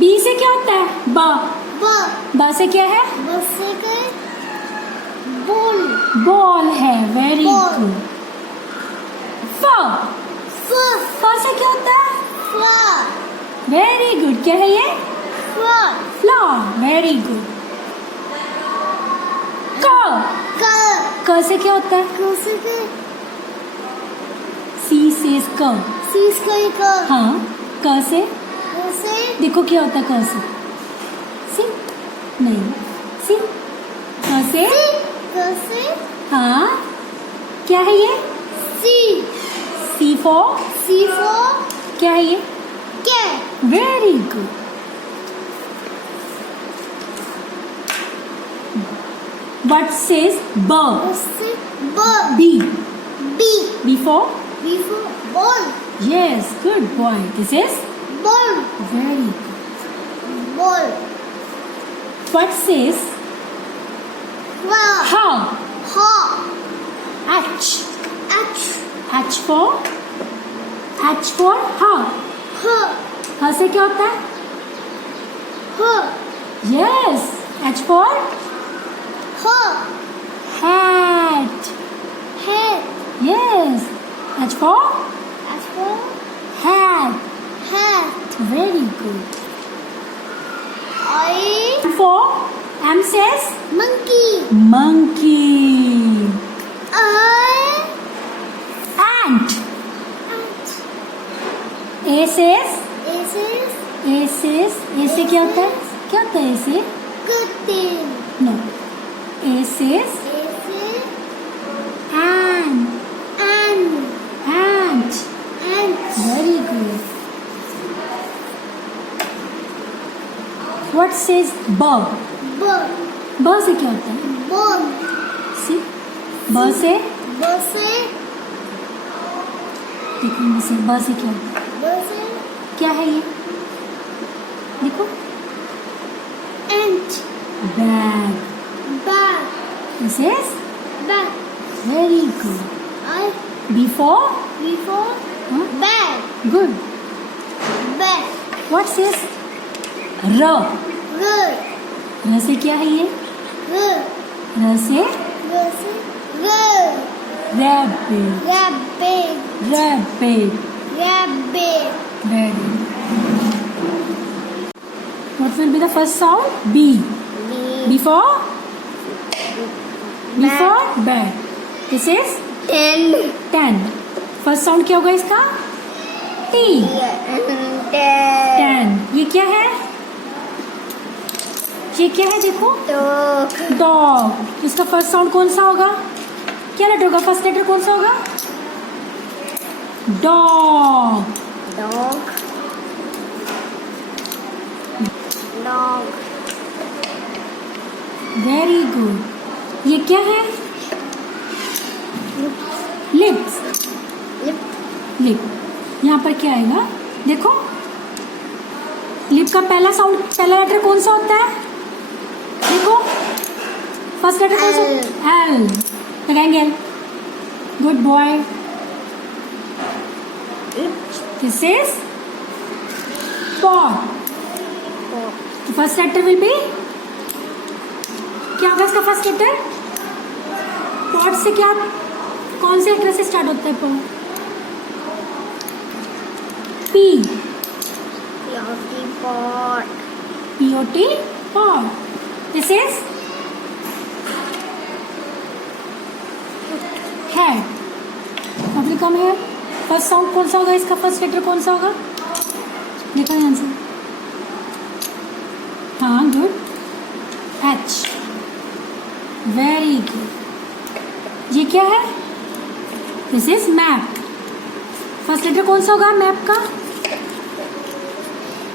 B से क्या होता है? ब। ब से क्या है? बॉल। बॉल है, वेरी Ball. गुड। फ। फ से क्या होता है? फ्लावर। Very good. क्या है ये? Flower, very good. क। क से क्या होता है? सी से क। हाँ, क से देखो क्या होता है क से? सी नहीं, सी। क से हाँ, क्या है ये? सी फॉर क्या है ये? Very good. What says B? B. B for? Ball. Yes, good boy. This is Ball. very good. Ball. What says Flower. H? H. H for? H for H से क्या होता है? Yes. H for hat. Yes. H for hat. Very good. For M says monkey. Ant. A says A से क्या होता है? क्या होता है A से? No. A says ant. Very good. What says B? B से क्या होता है? See? B से देखेंगे से B से क्या होता है? क्या है ये? देखो, bag. This is very good. Before? Good. What says R? R से क्या है ये? R से rabbit. Very good. What will be the first sound? B. Before bag. This is 10. First sound क्या होगा इसका? T. 10. ये क्या है? ये क्या है देखो? Dog. इसका फर्स्ट साउंड कौन सा होगा? क्या लेटर होगा? फर्स्ट लेटर कौन सा होगा? Dog. Very good. ये क्या है? लिप्स. लिप. यहाँ पर क्या आएगा? देखो, लिप का पहला लेटर कौन सा होता है? देखो, फर्स्ट लेटर कौन सा? L. लगाएंगे L. Good boy. This is pot. The first letter will be क्या होगा इसका फर्स्ट लेटर? पॉट से क्या, कौन से लेटर से स्टार्ट होता है pot? P. P-O-T. Pot. This is head. Now we come here. First sound कौन सा होगा इसका? फर्स्ट लेटर कौन सा होगा? देखो यहाँ से. हाँ, गुड. H. Very good. ये क्या है? This is map. First letter कौन सा होगा मैप का?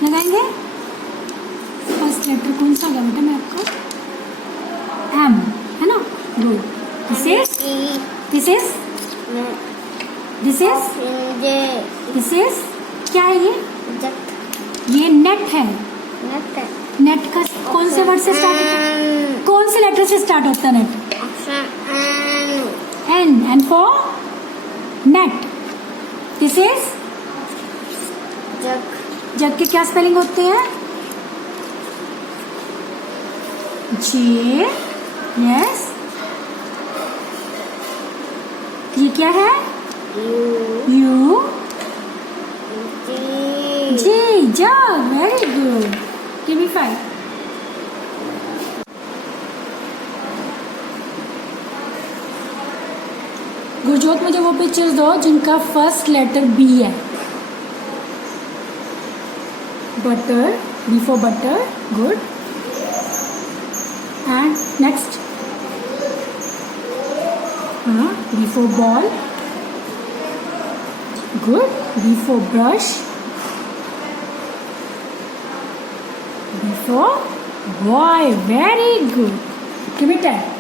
लगाएंगे. फर्स्ट लेटर कौन सा होगा बेटा मैप का? M. है ना? गुड. दिस इज क्या है ये? ये नेट है. नेट का कौन से वर्ड से स्टार्ट होता है? कौन से लेटर से स्टार्ट होता है net? N for net. This is जग के क्या स्पेलिंग होते हैं? J. Yes. ये क्या है? U. U. G. J. Jug. Very good. Give me 5. Gurjot, मुझे वो पिक्चर्स दो जिनका फर्स्ट लेटर B है. Butter. B for butter. Good. And next. B for ball. Good. B for brush. B for boy. Very good. Give me 10.